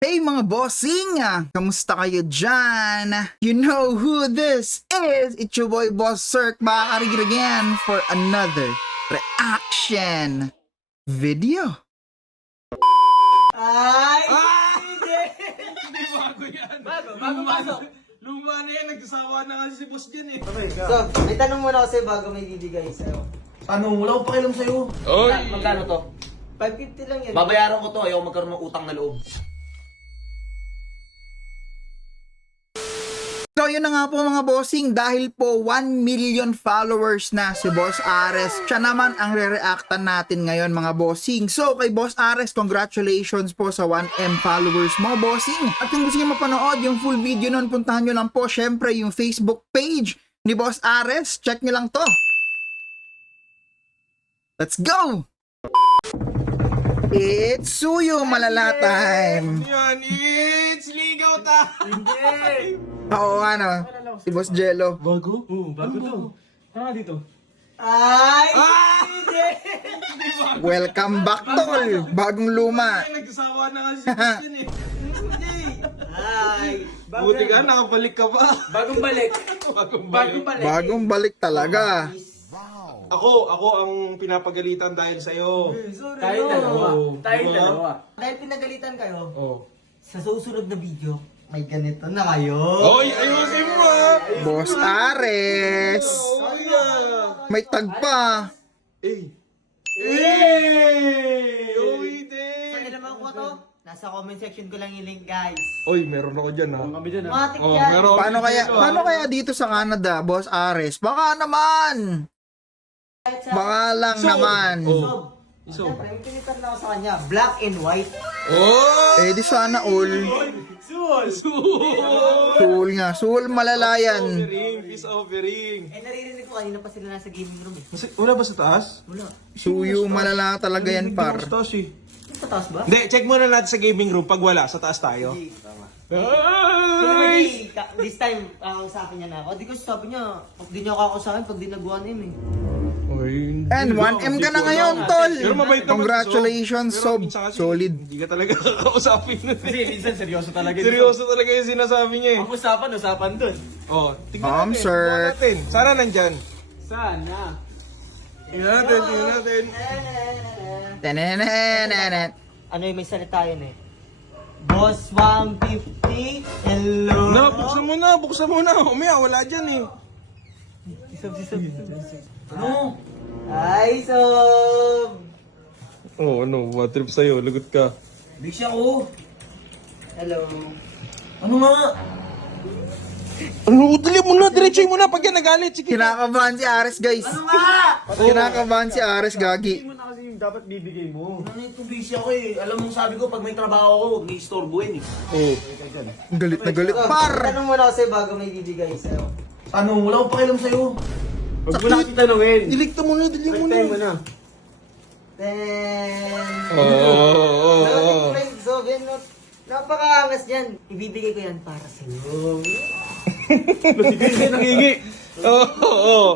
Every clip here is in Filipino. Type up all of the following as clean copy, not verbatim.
Hey mga bossing! Kamusta kayo dyan? You know who this is? It's your boy Boss Cirque back again for another reaction video. Ay! Hindi bago yan. Bago pasok. Luma na yan, nagsasawa na kasi si boss dyan eh. So, may tanong muna ako sa'yo bago may bibigay sa'yo. Ano? Wala akong pakialam sa'yo. Magkano to? 550 lang yan. Babayaran ko to. Ayaw magkaroon ng utang na loob. So yun na nga po mga bossing, dahil po 1 million followers na si Boss Ares, siya naman ang re-reactan natin ngayon mga bossing. So kay Boss Ares, congratulations po sa 1M followers mo bossing. At kung gusto niyo mapanood yung full video nun, puntahan nyo lang po syempre yung Facebook page ni Boss Ares. Check nyo lang to. Let's go! It's Suyo Malala time! Yan, it's ligaw ta! Hindi! Oo ano, si Boss Jello. Bago? Oo, bago to. Tama dito. Ay! Hindi bago. Welcome back tol! Bagong luma. Ay, nagsasawa na kasi si boss dyan eh. Hindi! Ay! Buti ka, nakabalik ka pa. Bagong balik. Bagong Bagong balik. Bagong balik talaga. Ako ang pinapagalitan dahil sa'yo. Sorry, Tayong dalawa. Tayong Diba? dalawa. Dahil pinagalitan kayo, Oh. sa susunod na video, may ganito na kayo. Oy, ayusin mo ah! Boss Ares! Oh, yeah. May tagpa. Eh! Eh! Oy, Saan din! nila makuha to? Nasa comment section ko lang yung link, guys. Oy, meron ako dyan ha. Matik Oh, yan. meron. Paano kaya dito sa Canada, Boss Ares? Baka naman. Baka lang So, naman. oh. So. Siyempre, may pinitan na ako sa kanya. Black and white. Oh! Eh di sana all. Soul nga. Soul malalayan. Offering, peace offering. Eh, naririnig ko kanina pa sila nasa gaming room eh. Wala ba sa taas? Wala. Suyo malala talaga yan par. Sa taas eh. Sa taas ba? Hindi, check muna natin sa gaming room. Pag wala, sa taas tayo. Anyway, this time, sa akin niya na ako. Di ko sabi niya, pag di niya ako sa akin, pag di nag-1M eh. And 1M ka na ngayon, tol. Pero mabait naman, Congratulations, Sob. Sob. Pero minsan kasi, Solid. Hindi ka talaga kakausapin nun. Kasi minsan seryoso talaga. Seryoso talaga yung sinasabi niya eh. Ang usapan dun. Oh, tignan natin. Sir. Tignan natin. Sana nandyan. Sana. Tignan natin, tignan natin. Tenenenenet. Ano yung may salita yun eh? Boss 150, hello. Na, buksan mo na. Umaya, wala dyan eh. Ano? Ay, Sob! Oh, ano, bad trip sa'yo. Lagot ka. Big siya ko. Hello. Ano nga? Ano, dali mo na. Diretso mo na. Pag yan nagalit, sige. Kinakabahan si Ares, guys. Ano nga? Kinakabahan si Ares, gagi. Hindi mo na kasi yung dapat bibigay mo. Ano ito? Busy ako eh. Alam mo sabi ko, pag may trabaho ako, huwag ni-istorbohin eh. Oh. Galit na galit, So, par. tanong muna ako sa'yo bago may bibigay sa'yo. Ano? Wala akong pakialam sa'yo. Huwag mo na kasi tanungin. Dilikta mo na, dili mo na. Time mo na. Then... Oh. Sob, yan, napakaangas yan. Ibibigay ko yan para sa'yo. Sige, nangingi. Oh.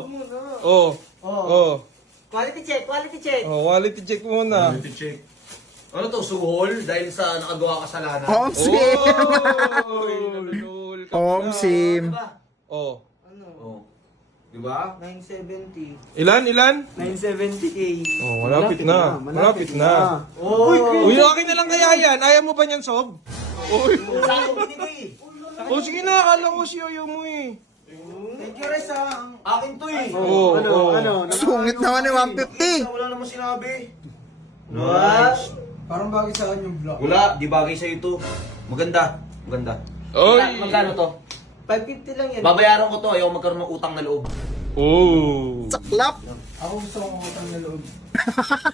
Oh. Oh. Quality check, quality check. Oh, quality check muna. Check. Ano to? Suhol? Dahil sa nakagawa kasalanan? Omsim. Oh. Omsim. Oh. Ano? Oh. Diba? 970. Ilan? 970k. Oh, malapit na. Malapit na. Oh! Uy, akin na lang kaya yan. Ayaw mo ba niyan, Sob? Uy. Saan ko binigay? Oh, sige na. Akala ko si Oyo mo eh. Thank you, Res, ah. Akin to eh. Oh, oh. Sungit naman ni 150. Wala namang sinabi. What? Parang bagay sa kanya yung vlog. Wala, di bagay sa'yo to. Maganda. Maganda. Oy. Magkano to? 550 lang yan. Babayaran ko to. Ayaw magkaroon ng utang na loob. Oh. Saklap. Ako gusto kong utang na loob.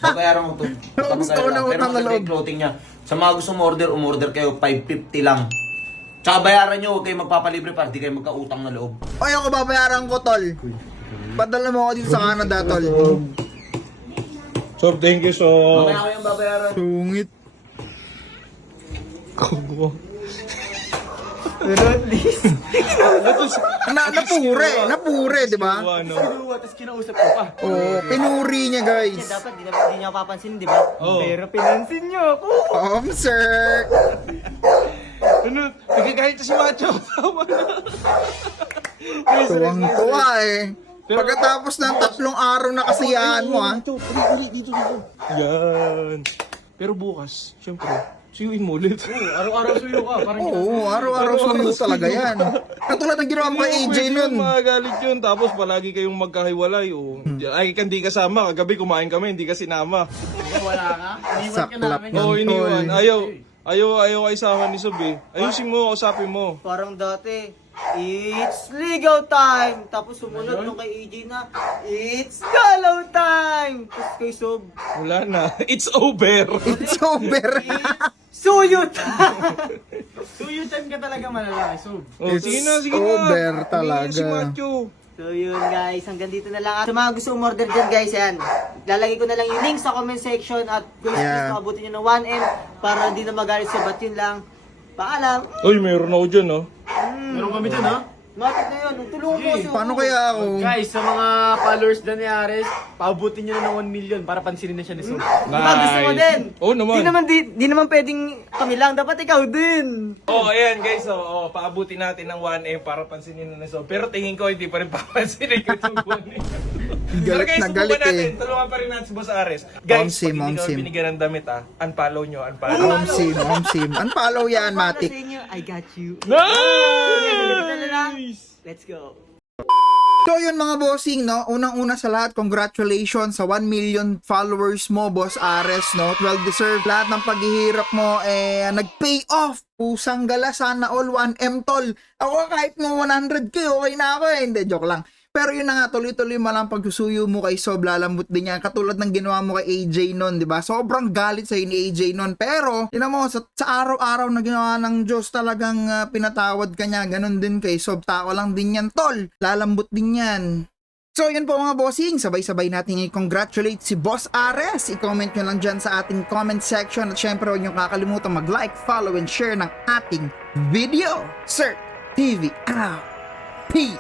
Babayaran ko to. Gusto ko ng utang na Pero loob. maganda yung clothing niya. Sa mga gusto umorder kayo. 550 lang. Tsaka bayaran nyo. Huwag kayo magpapalibre para di kayo magkautang na loob. Oy, ako babayaran ko, tol. Padala mo ako dito sa Canada, tol. Sob, thank you, Sob. Mamaya ko yung babayaran. Sungit. Kago. Pero at least. napure, di ba? Ano? Tapos kinausap ko pa. Oh, pinuri niya, guys. Dapat di niya papansin, di ba? Oh. Pero pinansin niyo ako. Sir. Ano? Nagkakahit si Macho. Tama na. Tuwang-tuwa eh. Pagkatapos ng 3 araw na kasiyahan mo ah. Dito, dito. Yan. Pero bukas, syempre, suyuin mo ulit. Araw-araw suyo ka. Parang Oo, araw-araw suyo talaga yan. Katulad ng ginawa mo kay AJ nun. Magalit yun. Tapos palagi kayong magkahiwalay. Oh. Ay, hindi kasama. Kagabi kumain kami, hindi ka sinama. wala ka. Iniwan ka Saklap namin. yan, Oo, iniwan. tol. Ayaw isama ni Sob eh. Ayusin mo, kausapin mo. Parang dati, it's legal time! Tapos sumunod nung kay AJ na, it's galaw time! Tapos kay Sob, Wala na. It's over. It's over. suyo time! Suyo time ka talaga malalaki, Sob. Oh, sige na. over talaga. Si Macho. So yun guys, hanggang dito na lang. Sa mga gusto umorder dyan guys, yan. Lalagay ko na lang yung link sa comment section at guys, Yeah. please makabuti nyo ng 1M para hindi na magalit sa bat yun lang. Paalam! Uy, meron ako dyan, oh. Meron kami dyan, ha? Matik na yun, tulungan mo kasi Paano ako. kaya ako? Guys, sa mga followers na ni Ares, paabutin nyo na ng 1 million para pansinin na siya ni Sob. Baka gusto mo din. Oo naman. Di naman pwedeng kami lang, dapat ikaw din. Oh, ayan guys, paabuti natin ng 1M para pansinin na Sob. Pero tingin ko hindi pa rin papansinin ko itong 1M. Pero Galit guys, na subukan galit natin. eh. Tulungan pa rin natin si Boss Ares. Guys, Omsim, pag hindi Omsim. kami binigyan ng damit unfollow nyo, unfollow. Omsim. Unfollow yan, Para Matik. sa inyo, I got you. Nice! Let's go. So yun mga bossing, no? Unang-una sa lahat, congratulations sa 1 million followers mo, Boss Ares, no? Well deserved. Lahat ng paghihirap mo, nag-pay off. Pusang gala, sana all 1M tol. Ako kahit mo 100k, okay na ako eh. Hindi, joke lang. Pero yun na nga, tuloy-tuloy mo lang pagsusuyo mo kay Sob, lalambot din yan. Katulad ng ginawa mo kay AJ nun, di ba? Sobrang galit sa'yo ni AJ nun. Pero, yun mo, sa araw-araw na ginawa ng Diyos, talagang pinatawad ka niya. Ganon din kay Sob. Tao lang din yan, tol. Lalambot din yan. So, yun po mga bossing. Sabay-sabay natin i-congratulate si Boss Ares. I-comment nyo lang dyan sa ating comment section. At syempre, huwag nyo kakalimutan mag-like, follow, and share ng ating video. Sir TV out. Peace.